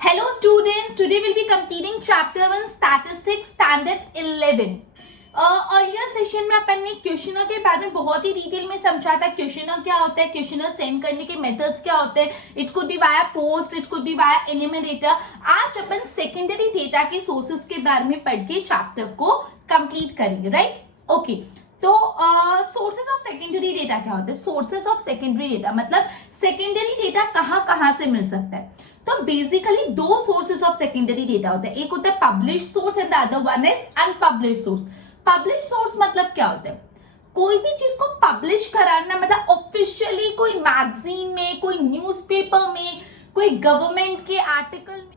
Hello students, today we'll be completing chapter 1 statistics standard 11. Earlier session में अपन ने questionnaire के बारे में बहुत ही डिटेल में समझा था। क्वेश्चनर क्या होता है, क्वेश्चनर सेंड करने के मेथड्स क्या होते हैं, it could be via post, it could be via animator. आज अपन सेकेंडरी डेटा के सोर्सेस के बारे में पढ़ के चैप्टर को कंप्लीट करेंगे, राइट? ओके, तो सोर्सेस ऑफ सेकेंडरी डेटा क्या होता है? सोर्सेस ऑफ सेकेंडरी डेटा मतलब सेकेंडरी डेटा कहाँ से मिल सकता है? तो बेसिकली दो सोर्सेस ऑफ सेकेंडरी डेटा होता है, एक होता है publish source and the other one is unpublish source. Publish source मतलब क्या होता है? कोई भी चीज को पब्लिश कराना मतलब ऑफिशियली कोई मैगजीन में, कोई न्यूज़पेपर में, कोई गवर्नमेंट के आर्टिकल में,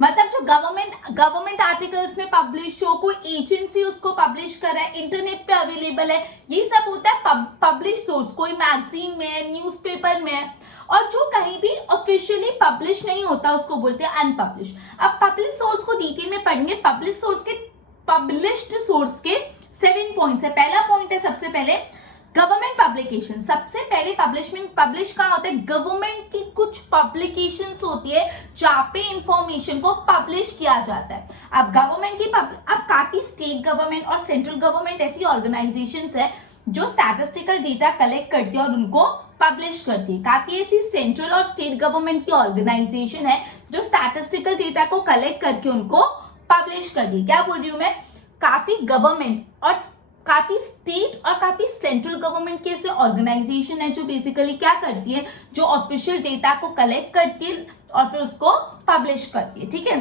मतलब जो गवर्नमेंट आर्टिकल्स में पब्लिश हो, कोई एजेंसी उसको पब्लिश कर रहा है, इंटरनेट पे अवेलेबल है, ये सब होता है पब्लिश सोर्स। कोई मैगजीन में, न्यूज़पेपर में, और जो कहीं भी ऑफिशियली पब्लिश नहीं होता उसको बोलते हैं अनपब्लिश। अब पब्लिश सोर्स को डिटेल में पढ़ेंगे। पब्लिश सोर्स के, पब्लिश्ड सोर्स के 7 पॉइंट्स है। पहला पॉइंट है सबसे पहले गवर्नमेंट पब्लिकेशन। सबसे पहले पब्लिश कहाँ होता है? गवर्नमेंट की कुछ पब्लिकेशंस होती है जहाँ पे इंफॉर्मेशन को पब्लिश किया जाता है। अब गवर्नमेंट की अब काफी स्टेट गवर्नमेंट और सेंट्रल गवर्नमेंट ऐसी ऑर्गेनाइजेशंस है जो स्टैटिस्टिकल डेटा कलेक्ट करती है और उनको पब्लिश करती है। काफी ऐसी सेंट्रल और स्टेट गवर्नमेंट की ऑर्गेनाइजेशन है जो स्टैटिस्टिकल डेटा को कलेक्ट करके उनको पब्लिश करती है। क्या बोल रही हूं मैं? काफी गवर्नमेंट और काफी स्टेट और काफी सेंट्रल गवर्नमेंट के ऐसे ऑर्गेनाइजेशन है जो बेसिकली क्या करती है, जो ऑफिशियल डेटा को कलेक्ट करती है और फिर उसको पब्लिश करती है। ठीक है,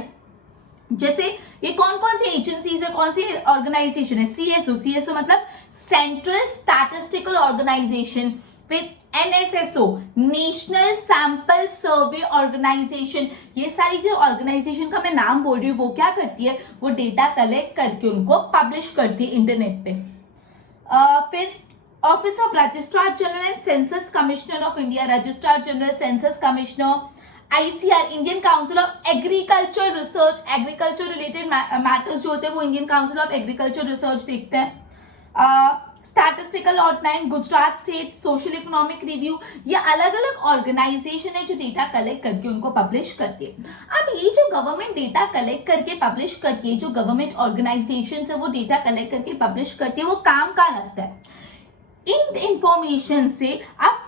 जैसे ये कौन कौन सी एजेंसीज है, कौन सी ऑर्गेनाइजेशन है? सीएसओ मतलब सेंट्रल स्टैटिस्टिकल ऑर्गेनाइजेशन, फिर NSSO national sample survey organisation. ये सारी जो ऑर्गेनाइजेशन का मैं नाम बोल रही हूँ वो क्या करती है, वो डेटा कलेक्ट करके उनको पब्लिश करती है इंटरनेट पे। फिर office of registrar general and census commissioner of India, registrar general, census commissioner, ICR Indian council of agriculture research, agriculture related matters जो होते हैं वो Indian council of agriculture research देखते हैं। Statistical outline, Gujarat state social economic review, ये अलग अलग organisation है जो डेटा कलेक्ट करके उनको पब्लिश करती है। अब ये जो गवर्नमेंट डेटा कलेक्ट करके पब्लिश करती है, जो गवर्नमेंट ऑर्गेनाइजेशन है वो डेटा कलेक्ट करके पब्लिश करती है, वो काम का लगता है। इन इंफॉर्मेशन से आप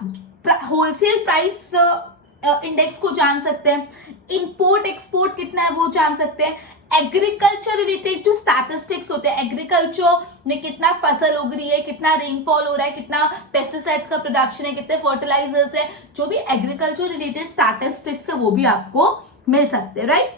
होलसेल प्राइस इंडेक्स को जान सकते हैं, इंपोर्ट एक्सपोर्ट कितना है वो जान सकते हैं, एग्रीकल्चर रिलेटेड जो स्टैटिस्टिक्स होते हैं, एग्रीकल्चर में कितना फसल उग रही है, कितना रेनफॉल हो रहा है, कितना पेस्टिसाइड्स का प्रोडक्शन है, कितने फर्टिलाइजर्स है, जो भी एग्रीकल्चर रिलेटेड स्टैटिस्टिक्स है वो भी आपको मिल सकते हैं, राइट?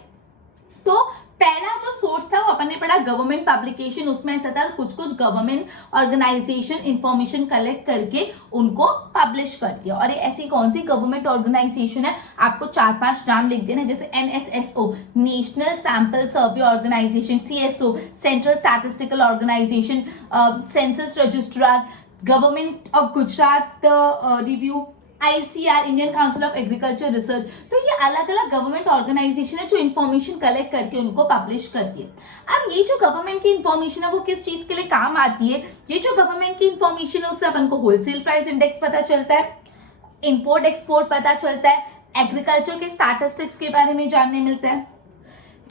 तो पहला जो सोर्स था वो अपन ने पढ़ा गवर्नमेंट पब्लिकेशन। उसमें ऐसा था कुछ गवर्नमेंट ऑर्गेनाइजेशन इंफॉर्मेशन कलेक्ट करके उनको पब्लिश करती है। और ये ऐसी कौन सी गवर्नमेंट ऑर्गेनाइजेशन है, आपको 4-5 नाम लिख देना, जैसे NSSO national sample survey organisation, CSO central statistical organisation, census registrar, government of Gujarat review, ICR Indian council of agriculture research. तो ये अलग अलग गवर्नमेंट ऑर्गेनाइजेशन है जो इंफॉर्मेशन कलेक्ट करके उनको पब्लिश करती है। अब ये जो गवर्नमेंट की इंफॉर्मेशन है वो किस चीज के लिए काम आती है? ये जो गवर्नमेंट की इंफॉर्मेशन है उससे अपन को होलसेल प्राइस इंडेक्स पता चलता है, इंपोर्ट एक्सपोर्ट पता चलता है, एग्रीकल्चर के स्टैटिस्टिक्स के बारे में जानने मिलता है।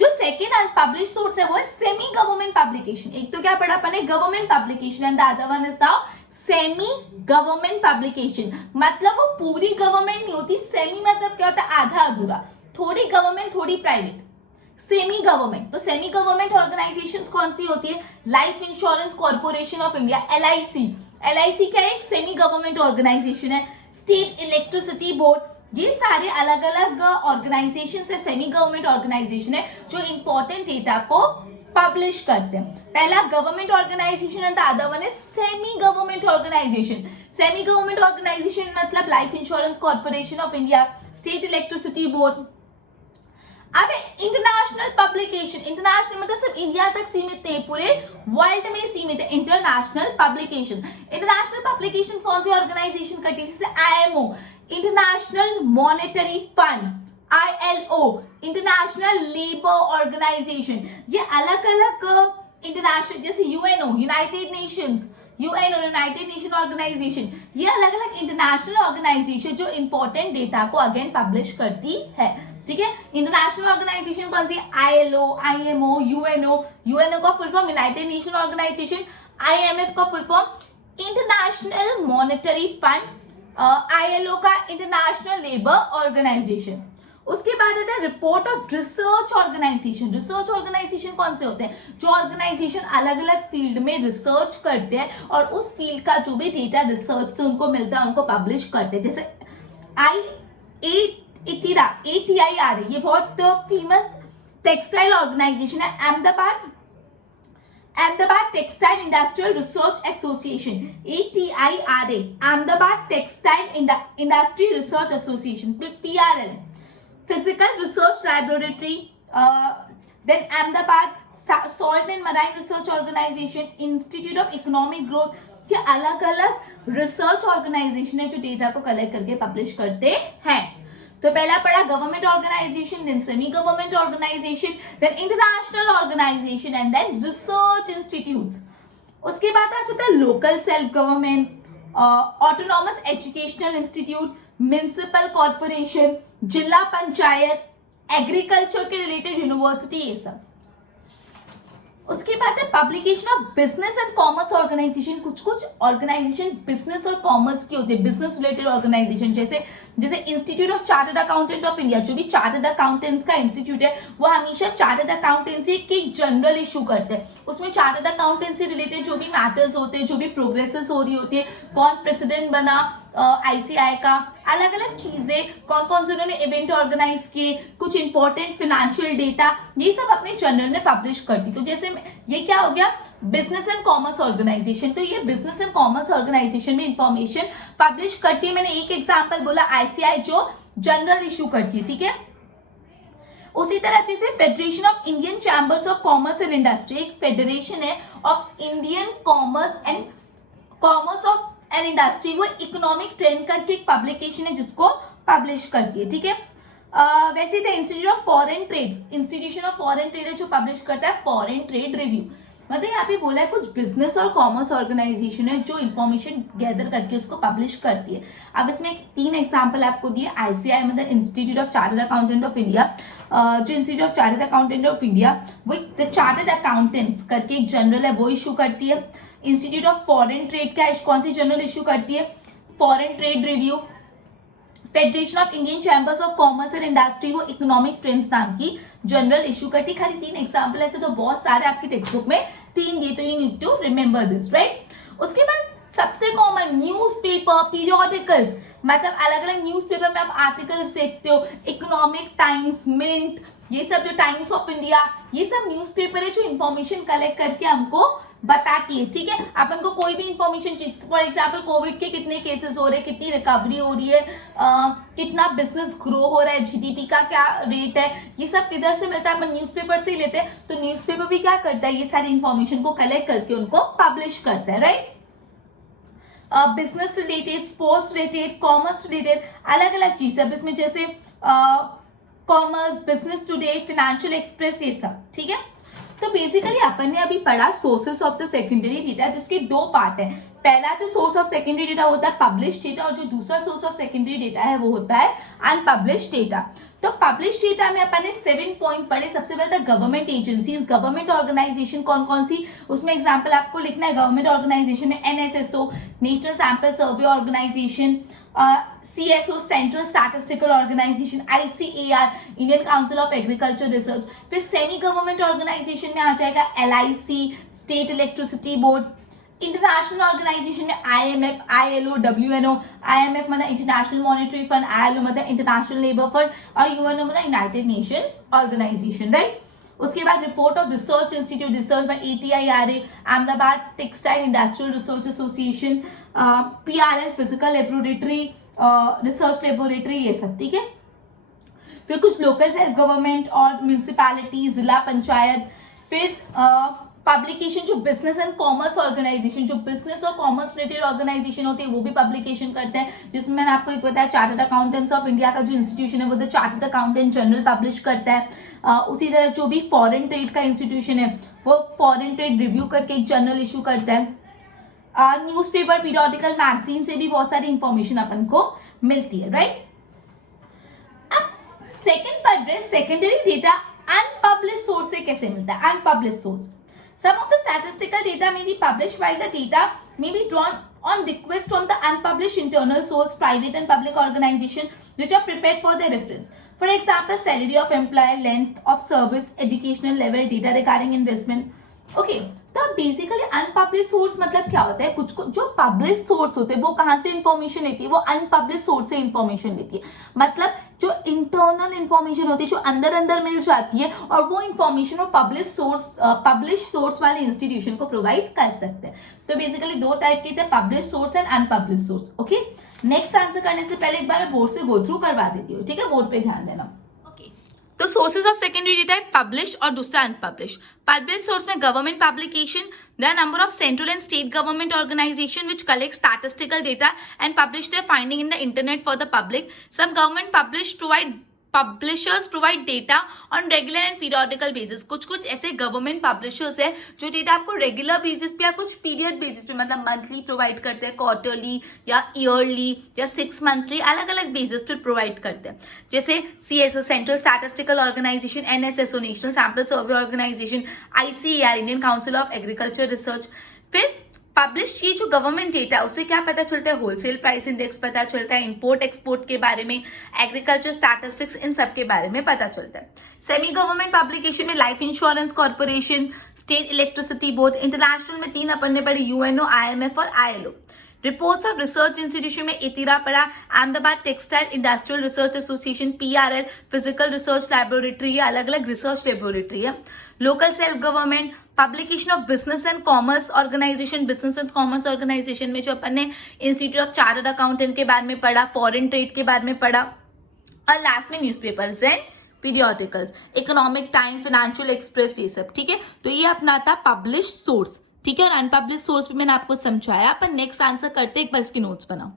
जो सेकेंड अनपब्लिश सोर्स है वो है सेमी गवर्नमेंट पब्लिकेशन। एक तो क्या पढ़ा अपन ने, government publication, and the other one is now semi government publication. मतलब वो पूरी गवर्नमेंट नहीं होती, सेमी मतलब क्या होता है, आधा अधूरा, थोड़ी गवर्नमेंट थोड़ी प्राइवेट, सेमी गवर्नमेंट। तो सेमी गवर्नमेंट ऑर्गेनाइजेशंस कौन सी होती है? Life insurance corporation of India, LIC. LIC क्या है? एक सेमी गवर्नमेंट ऑर्गेनाइजेशन है। स्टेट इलेक्ट्रिसिटी बोर्ड, ये सारे अलग अलग ऑर्गेनाइजेशन है, सेमी गवर्नमेंट ऑर्गेनाइजेशन है जो इंपॉर्टेंट डेटा को पब्लिश करते हैं। पहला government organisation and the other one is semi government organisation. Semi government organisation मतलब life insurance corporation of India, state electricity board. अब इंटरनेशनल पब्लिकेशन, इंटरनेशनल मतलब सिर्फ इंडिया तक सीमित नहीं, पूरे वर्ल्ड में सीमित है इंटरनेशनल पब्लिकेशन। इंटरनेशनल पब्लिकेशन कौन सी ऑर्गेनाइजेशन करती है? जैसे IMO international monetary fund, ILO international labour organisation, ये अलग अलग इंटरनेशनल, जैसे UNO united nations, UNO united nation organisation, ये अलग अलग इंटरनेशनल ऑर्गेनाइजेशन जो इंपॉर्टेंट डेटा को अगेन पब्लिश करती है। ठीक है। इंटरनेशनल ऑर्गेनाइजेशन कौन सी? ILO, IMO, यूएनओ का full form united nation organisation, IMF का full form international monetary fund, ILO का इंटरनेशनल लेबर ऑर्गेनाइजेशन। उसके बाद आता है report of research organisation. Research organisation कौन से होते हैं? जो ऑर्गेनाइजेशन अलग अलग फील्ड में रिसर्च करते हैं और उस फील्ड का जो भी डेटा रिसर्च से उनको मिलता है उनको पब्लिश करते हैं। जैसे ATIRA, ये बहुत फेमस टेक्सटाइल ऑर्गेनाइजेशन है। Ahmedabad textile industrial research association, ATIRA, Ahmedabad textile industry research association. PRL, physical research laboratory, then Ahmedabad salt and marine research organisation, institute of economic growth. ये अलग अलग रिसर्च ऑर्गेनाइजेशन है जो डेटा को कलेक्ट करके पब्लिश करते हैं। तो पहला पढ़ा government organisation, then semi government organisation, then international organisation and then research institutes. उसके बाद आ जाता है local self government, autonomous educational institute, municipal corporation, जिला पंचायत, एग्रीकल्चर के रिलेटेड यूनिवर्सिटी, ये सब। उसके बाद है publication of business and commerce organisation. कुछ ऑर्गेनाइजेशन बिजनेस और कॉमर्स की होती है, बिजनेस रिलेटेड ऑर्गेनाइजेशन, जैसे institute of chartered accountant of India. जो भी चार्टर्ड अकाउंटेंट्स का इंस्टीट्यूट है वो हमेशा चार्टर्ड अकाउंटेंसी के जनरल इशू करते हैं। उसमें चार्टर्ड अकाउंटेंसी रिलेटेड जो भी मैटर्स होते हैं, जो भी प्रोग्रेसेस हो रही होती है, कौन प्रेसिडेंट बना ICI का, अलग अलग चीजें, कौन कौन से उन्होंने इवेंट ऑर्गेनाइज किए, कुछ इंपॉर्टेंट फाइनेंशियल डेटा, ये सब अपने जर्नल में पब्लिश करती। तो जैसे ये क्या हो गया? Business and commerce organisation. तो ये बिजनेस एंड कॉमर्स ऑर्गेनाइजेशन में इंफॉर्मेशन पब्लिश करती है। मैंने एक एग्जांपल बोला ICI जो जनरल इशू करती है, ठीक है। उसी तरह जैसे federation of Indian chambers of commerce and industry, एक फेडरेशन है of Indian commerce of and industry, वो इकोनॉमिक ट्रेंड करके एक पब्लिकेशन है जिसको पब्लिश करती है, ठीक है। वैसे the institute of foreign trade, institution of foreign trade है जो पब्लिश करता है फॉरेन ट्रेड रिव्यू। मतलब यहाँ पे बोला है कुछ बिजनेस और कॉमर्स ऑर्गेनाइजेशन है जो इंफॉर्मेशन गैदर करके उसको पब्लिश करती है। अब इसमें 3 एग्जांपल आपको दिए। ICI मतलब institute of chartered accountant of India, जो institute of chartered accountant of India वो द चार्टर्ड अकाउंटेंट्स करके एक जनरल है वो इशू करती है। इंस्टीट्यूट ऑफ फॉरेन ट्रेड का कौन सी जनरल इशू करती है? Foreign trade review. Federation of Indian chambers of commerce and industry वो इकोनॉमिक ट्रेंड्स नाम की जनरल इशू करती है। खाली 3 एग्जांपल, ऐसे तो बहुत सारे आपकी टेक्स्ट बुक में 3 दिए, तो you need to remember this, right. उसके बाद सबसे कॉमन न्यूज़पेपर, पीरियोडिकल्स, मतलब अलग अलग न्यूज़पेपर में आप आर्टिकल्स देखते हो, इकोनॉमिक टाइम्स, मिंट, ये सब जो टाइम्स ऑफ इंडिया, ये सब न्यूज़पेपर है जो इंफॉर्मेशन कलेक्ट करके हमको बताती है, ठीक है। अपन को कोई भी इंफॉर्मेशन चाहिए, फॉर एग्जांपल कोविड के कितने केसेस हो रहे हैं, कितनी रिकवरी हो रही है, कितना बिजनेस ग्रो हो रहा है, GDP का क्या रेट है, ये सब किधर से मिलता है? अपन न्यूज़पेपर से ही लेते हैं। तो न्यूज़पेपर भी क्या करता है? ये सारी इंफॉर्मेशन को कलेक्ट करके उनको पब्लिश करता है, right. Business related, sports related, commerce related, अलग अलग चीज है इसमें, जैसे commerce, business today, financial express, ये सब, ठीक है। तो बेसिकली अपन ने अभी पढ़ा sources of the secondary data, जिसके 2 पार्ट है। पहला जो सोर्स ऑफ सेकेंडरी डेटा होता है पब्लिश डेटा, और जो दूसरा सोर्स ऑफ सेकेंडरी डेटा है वो होता है अनपब्लिश डेटा। तो पब्लिश डेटा में अपन ने 7 पॉइंट पढ़े। सबसे पहले गवर्नमेंट एजेंसीज, गवर्नमेंट ऑर्गेनाइजेशन कौन कौन सी, उसमें एग्जांपल आपको लिखना है। गवर्नमेंट ऑर्गेनाइजेशन में NSSO, national sample survey organisation, CSO, central statistical organisation, ICAR, Indian council of agriculture research. फिर सेमी गवर्नमेंट ऑर्गेनाइजेशन में आ जाएगा LIC, state electricity board. International organisation में IMF, ILO, WNO, IMF मतलब इंटरनेशनल मॉनेटरी फंड, ILO मतलब international labour fund, और UNO मतलब united nations organisation, right. उसके बाद report of research institute, research में ATIRA, Ahmedabad textile industrial research association, PRL, physical laboratory, research laboratory, ये सब, ठीक है। फिर कुछ लोकल सेल्फ गवर्नमेंट और म्यूनिसिपैलिटी, जिला पंचायत। फिर पब्लिकेशन जो बिजनेस एंड कॉमर्स ऑर्गेनाइजेशन, जो बिजनेस और कॉमर्स रिलेटेड ऑर्गेनाइजेशन होती है वो भी पब्लिकेशन करते हैं, जिसमें मैंने आपको एक बताया चार्टर्ड अकाउंटेंट्स ऑफ इंडिया का जो इंस्टीट्यूशन है वो the chartered accountant general publish करता है। उसी तरह जो भी फॉरेन ट्रेड का इंस्टीट्यूशन है वो फॉरेन ट्रेड रिव्यू करके एक जर्नल इशू करता है। न्यूज़पेपर, पीरियोडिकल, मैगजीन से भी बहुत सारी इंफॉर्मेशन अपन को मिलती है, राइट। अब सेकंड पढ़ रहे सेकेंडरी डेटा अनपब्लिश सोर्स से कैसे मिलता है. Unpublish source, some of the statistical data may be published while the data may be drawn on request from the unpublished internal source, private and public organization which are prepared for their reference. For example, salary of employee, length of service, educational level, data regarding investment. Okay, तो basically unpublish source मतलब क्या होता है, कुछ जो publish source होते हैं वो कहाँ से इंफॉर्मेशन लेती है, वो अनपब्लिश सोर्स से इंफॉर्मेशन लेती है. मतलब जो इंटरनल इंफॉर्मेशन होती है जो अंदर अंदर मिल जाती है और वो इंफॉर्मेशन वो पब्लिश सोर्स वाले इंस्टीट्यूशन को प्रोवाइड कर सकते हैं. तो बेसिकली दो टाइप के थे, publish source and unpublish source. Okay, next answer करने से पहले एक बार मैं बोर्ड से गो थ्रू करवा देती हूँ. ठीक है, बोर्ड पे ध्यान देना. तो सोर्सेज ऑफ सेकेंडरी डेटा है पब्लिश और दूसरा अनपब्लिश. पब्लिश सोर्स में government publication, the number of central and state government organisation which collect statistical data and publish their finding in the internet for the public. Some government publishers provide data on regular and periodical basis. कुछ ऐसे government publishers है जो data आपको regular basis पे या कुछ period basis पे मतलब मंथली प्रोवाइड करते हैं, क्वार्टरली या ईयरली या 6 मंथली अलग अलग बेसिस पे प्रोवाइड करते हैं. जैसे CSO central statistical organisation, NSSO national sample survey organisation, ICAR Indian council of agriculture research. फिर पब्लिश ये जो गवर्नमेंट डेटा है उससे क्या पता चलता है, होलसेल प्राइस इंडेक्स पता चलता है, इंपोर्ट एक्सपोर्ट के बारे में, एग्रीकल्चर स्टैटिस्टिक्स, इन सब के बारे में पता चलता है. सेमी गवर्नमेंट पब्लिकेशन में life insurance corporation, state electricity board. International में 3 अपन ने पढ़े, UNO, IMF और ILO. Reports of research institution में इतिरा पढ़ा, Ahmedabad textile industrial research association, PRL, physical research laboratory, अलग अलग रिसर्च लेबोरेटरी है. Local self government, publication of business and commerce organisation, business and commerce organisation में जो अपन ने institute of chartered accountant के बारे में पढ़ा, फॉरेन ट्रेड के बारे में पढ़ा. और लास्ट में newspapers and periodicals, economic time, financial express, ये सब. ठीक है, तो ये अपना था पब्लिश सोर्स. ठीक है, और अनपब्लिश सोर्स भी मैंने आपको समझाया. अपन नेक्स्ट आंसर करते, एक बार इसके नोट्स बनाओ.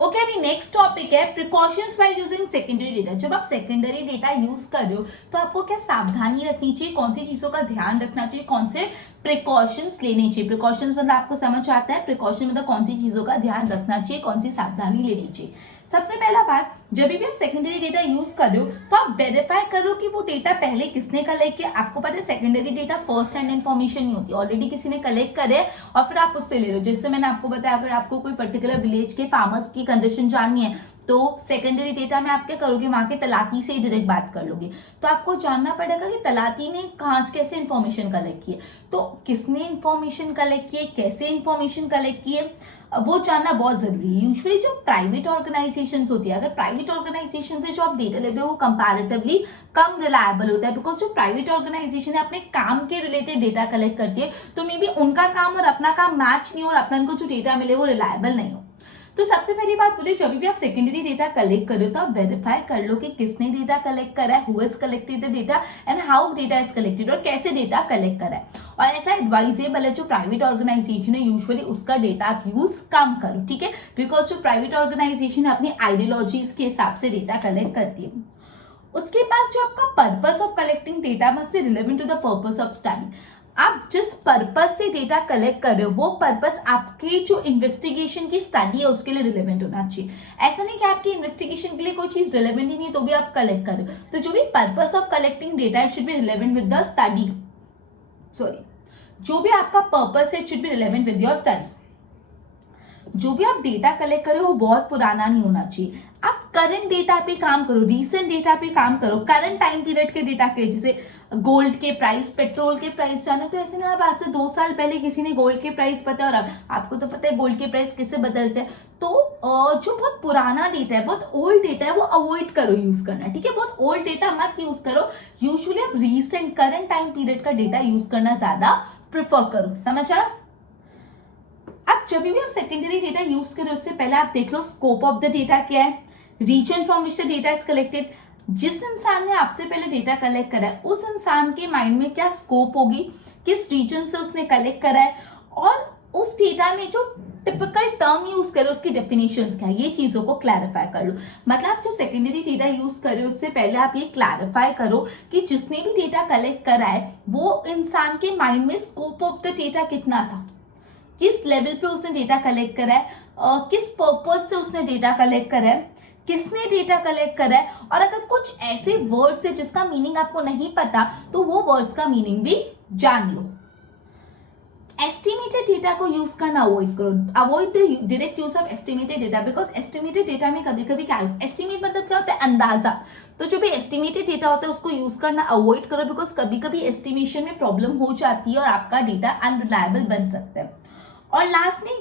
ओके, अभी नेक्स्ट टॉपिक है precautions while using secondary data. जब आप सेकेंडरी डेटा यूज कर रहे हो तो आपको क्या सावधानी रखनी चाहिए, कौन सी चीजों का ध्यान रखना चाहिए, कौन से प्रिकॉशंस लेने चाहिए. प्रिकॉशंस मतलब आपको समझ आता है, प्रिकॉशन मतलब कौन सी चीजों का ध्यान रखना चाहिए, कौन सी सावधानी लेनी चाहिए. सबसे पहला बात, जब भी आप सेकेंडरी डेटा यूज कर रहे हो तो आप वेरीफाई करो कि वो डेटा पहले किसने कलेक्ट किया. आपको पता है secondary data first hand information नहीं होती, ऑलरेडी किसी ने कलेक्ट करे और फिर आप उससे ले लो. जैसे मैंने आपको बताया, अगर आपको कोई पर्टिकुलर विलेज के फार्मर्स की कंडीशन जाननी है तो सेकेंडरी डेटा में आप क्या करोगे, वहां के तलाती से डायरेक्ट बात कर लोगे. तो आपको जानना पड़ेगा कि तलाती ने कहां से कैसे इन्फॉर्मेशन कलेक्ट की है, तो किसने इन्फॉर्मेशन कलेक्ट की है, कैसे इन्फॉर्मेशन कलेक्ट की है, वो जानना बहुत जरूरी है. यूजुअली जो प्राइवेट ऑर्गेनाइजेशंस होती है, अगर प्राइवेट ऑर्गेनाइजेशन से जो आप डेटा लेते हो वो कंपैरेटिवली कम रिलायबल होता है, बिकॉज जो प्राइवेट ऑर्गेनाइजेशन है अपने काम के रिलेटेड डेटा कलेक्ट करती है, तो मे बी उनका काम और अपना काम मैच नहीं और अपन को जो डेटा मिले वो रिलायबल नहीं हो. तो सबसे पहली बात बोले, जब भी आप सेकेंडरी डेटा कलेक्ट करो तो आप वेरीफाई कर लो कि किसने डेटा कलेक्ट करा है, who has collected the data and how data is collected, और कैसे डेटा कलेक्ट करा है. और ऐसा एडवाइजेबल है जो प्राइवेट ऑर्गेनाइजेशन है यूजुअली उसका डेटा आप यूज कम करो. ठीक है, बिकॉज जो प्राइवेट ऑर्गेनाइजेशन अपनी आइडियोलॉजीज के हिसाब से डेटा कलेक्ट करती है. उसके बाद जो आपका purpose of collecting data must be relevant to the purpose of study. आप जिस पर्पस से डेटा कलेक्ट कर रहे हो वो पर्पस आपके जो इन्वेस्टिगेशन की स्टडी है उसके लिए रिलेवेंट होना चाहिए. ऐसा नहीं कि आपकी इन्वेस्टिगेशन के लिए कोई चीज रिलेवेंट ही नहीं है तो भी आप कलेक्ट कर रहे हो. तो जो भी purpose of collecting data it should be relevant with the study. जो भी आपका पर्पस है it should be relevant with your study. जो भी आप डेटा कलेक्ट करो वो बहुत पुराना नहीं होना चाहिए. आप करंट डेटा पे काम करो, रिसेंट डेटा पे काम करो, करंट टाइम पीरियड के डेटा के, जैसे गोल्ड के प्राइस, पेट्रोल के प्राइस जाना, तो ऐसे ना आप आज से 2 साल पहले किसी ने गोल्ड के प्राइस पता है और आपको तो पता है गोल्ड के प्राइस कैसे बदलते हैं. तो जो बहुत पुराना डेटा है, बहुत ओल्ड डेटा है, वो अवॉइड करो यूज करना. ठीक है, बहुत ओल्ड डेटा मत यूज करो. यूजुअली आप रिसेंट करंट टाइम पीरियड का डेटा यूज करना ज्यादा प्रेफर करो. समझ आया? अब जब भी आप सेकेंडरी डेटा यूज करो उससे पहले आप देख लो स्कोप ऑफ द डेटा क्या है, region from which the data is collected. जिस इंसान ने आपसे पहले डेटा कलेक्ट करा है उस इंसान के माइंड में क्या स्कोप होगी, किस रीजन से उसने कलेक्ट करा है, और उस डेटा में जो टिपिकल टर्म यूज करो, उसकी डेफिनेशंस क्या है, ये चीजों को क्लैरिफाई कर लो। मतलब जब सेकेंडरी डेटा यूज कर रहे हो उससे पहले आप ये क्लैरिफाई करो कि जिसने भी डेटा कलेक्ट करा है वो इंसान के माइंड में स्कोप ऑफ द डेटा कितना था, किस लेवल पे उसने डेटा कलेक्ट करा है, किस पर्पज से उसने डेटा कलेक्ट करा है, किसने डेटा कलेक्ट करा है, और अगर कुछ ऐसे वर्ड्स है जिसका मीनिंग आपको नहीं पता तो वो वर्ड्स का मीनिंग भी जान लो। एस्टिमेटेड डेटा को यूज करना अवॉइड करो, avoid the direct use of estimated data, because estimated data में कभी कभी एस्टिमेट मतलब क्या होता है, अंदाजा। तो जो भी एस्टिमेटेड डेटा होता है उसको यूज करना अवॉइड करो, बिकॉज कभी कभी एस्टिमेशन में प्रॉब्लम हो जाती है और आपका डेटा अनरिलायबल बन सकता है। और लास्ट में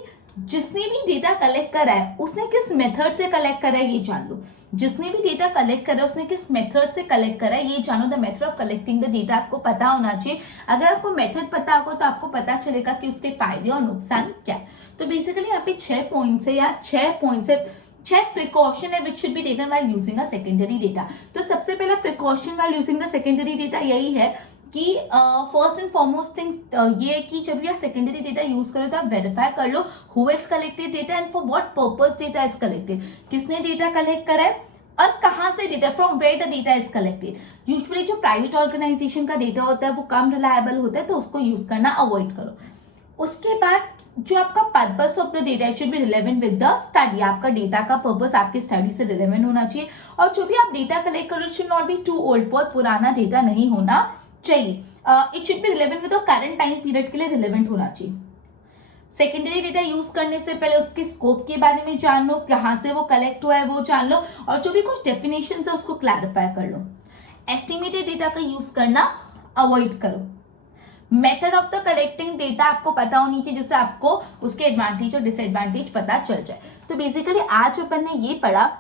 जिसने भी डेटा कलेक्ट करा है उसने किस मेथड से कलेक्ट करा है ये जान लो। जिसने भी डेटा कलेक्ट करा है उसने किस मेथड से कलेक्ट करा है ये जानो। The method of collecting the data आपको पता होना चाहिए। अगर आपको मेथड पता होगा तो आपको पता चलेगा कि उसके फायदे और नुकसान क्या है। तो बेसिकली यहाँ पे 6 पॉइंट्स है या 6 प्रिकॉशन है which should be taken while using a secondary data. तो सबसे पहला precaution while using the secondary data यही है कि फर्स्ट एंड फॉरमोस्ट थिंग्स ये है कि जब भी आप सेकेंडरी डेटा यूज करो तो आप वेरीफाई कर लो who has collected data and for what purpose data is collected, किसने डेटा कलेक्ट करा है और कहां से data, from where the data is collected. Usually जो प्राइवेट ऑर्गेनाइजेशन का डेटा होता है वो कम रिलायबल होता है तो उसको यूज करना अवॉइड करो। उसके बाद जो आपका purpose of the data should be relevant with the study, आपका डेटा का पर्पस आपकी स्टडी से रिलेवेंट होना चाहिए। और जो भी आप डेटा कलेक्ट करो it should not be too old, बहुत पुराना डेटा नहीं होना चाहिए। It should be relevant with current time period के लिए रिलेवेंट होना चाहिए। सेकेंडरी डेटा यूज करने से पहले उसके स्कोप के बारे में जान लो, कहां से वो कलेक्ट हुआ है वो जान लो, और जो भी कुछ डेफिनेशन है उसको क्लैरिफाई कर लो। एस्टिमेटेड डेटा का यूज करना अवॉइड करो। Method of the collecting data आपको पता होनी चाहिए जिससे आपको उसके एडवांटेज और डिसएडवांटेज पता चल जाए। तो बेसिकली आज अपन ने ये पढ़ा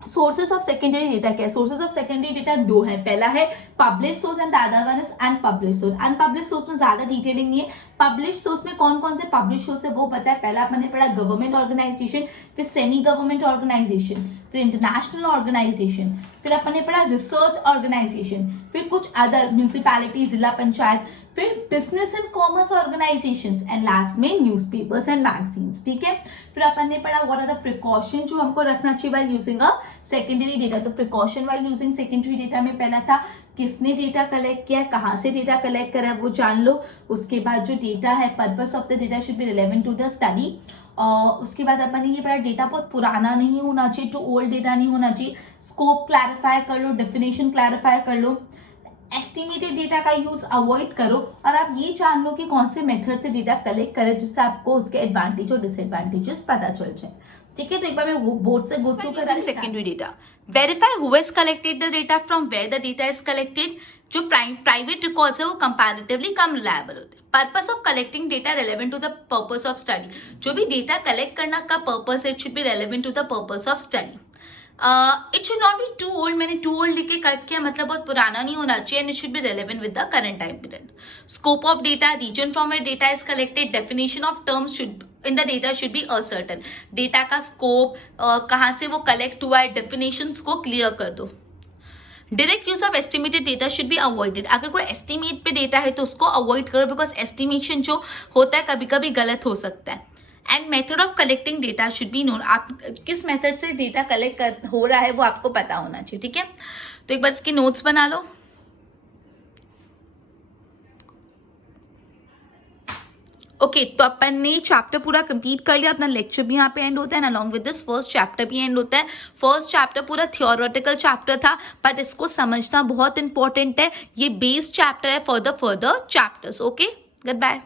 सोर्सेस ऑफ सेकेंडरी डेटा क्या है। सोर्सेस ऑफ सेकेंडरी डेटा 2 है, पहला है publish source and the other one is unpublish source. Unpublish source में ज्यादा डिटेलिंग नहीं है। पब्लिश सोर्स में कौन कौन से पब्लिश सोर्स है वो पता है। पहला अपन ने पढ़ा गवर्नमेंट ऑर्गेनाइजेशन, फिर सेमी गवर्नमेंट ऑर्गेनाइजेशन, फिर इंटरनेशनल ऑर्गेनाइजेशन, फिर अपन ने पढ़ा रिसर्च ऑर्गेनाइजेशन, फिर कुछ अदर म्यूनिसिपैलिटी, जिला पंचायत, फिर business and commerce organisations and last में न्यूज़पेपर्स एंड मैगजीन्स। ठीक है, फिर अपन ने पढ़ा व्हाट आर द प्रिकॉशन जो हमको रखना चाहिए while using a secondary data. तो precaution while using secondary data में पहला था किसने डेटा कलेक्ट किया है, कहां से डेटा कलेक्ट करा है वो जान लो। उसके बाद जो डेटा है purpose of the data should be relevant to the study. उसके बाद अपन ने ये पढ़ा डेटा बहुत पुराना नहीं होना चाहिए, टू ओल्ड डेटा नहीं होना चाहिए। स्कोप क्लैरिफाई कर लो, डेफिनेशन क्लैरिफाई कर लो। एस्टिमेटेड डेटा का यूज अवॉइड करो और आप ये जान लो कि कौन से मेथड से डेटा कलेक्ट करें जिससे आपको उसके एडवांटेज और डिसएडवांटेजेस पता चल जाए। ठीक है, तो एक बार मैं बोर्ड से गो थ्रू करूंगी। Secondary data, verify who has collected the data, from where the data is collected. जो प्राइवेट रिकॉर्ड्स है वो कंपैरेटिवली कम रिलायबल होते हैं। Purpose of collecting data relevant to the purpose of study, जो भी डेटा कलेक्ट करना का पर्पस है it should be relevant to the purpose of study. It should not be too old, मैंने टू ओल्ड लिख के कट किया मतलब बहुत पुराना नहीं होना चाहिए। And it should be relevant with the current time period. Scope of data, region from where data is collected, definition of terms should in the data should be ascertain. Data का scope, कहां से वो collect हुआ है, definitions को clear कर दो। Direct use of estimated data should be avoided. अगर कोई एस्टिमेट पे डेटा है तो उसको अवॉइड करो बिकॉज एस्टिमेशन जो होता है कभी कभी गलत हो सकता है। And method of collecting data should be known, आप किस मेथड से डेटा कलेक्ट हो रहा है वो आपको पता होना चाहिए। ठीक है, तो एक बार इसके नोट्स बना लो। ओके, तो अपन ने चैप्टर पूरा कंप्लीट कर लिया, अपना लेक्चर भी यहाँ पे एंड होता है end along with this first chapter भी एंड होता है। फर्स्ट चैप्टर पूरा थियोरेटिकल चैप्टर था बट इसको समझना बहुत इंपॉर्टेंट है। ये बेस चैप्टर है for the further chapters. Okay, good bye.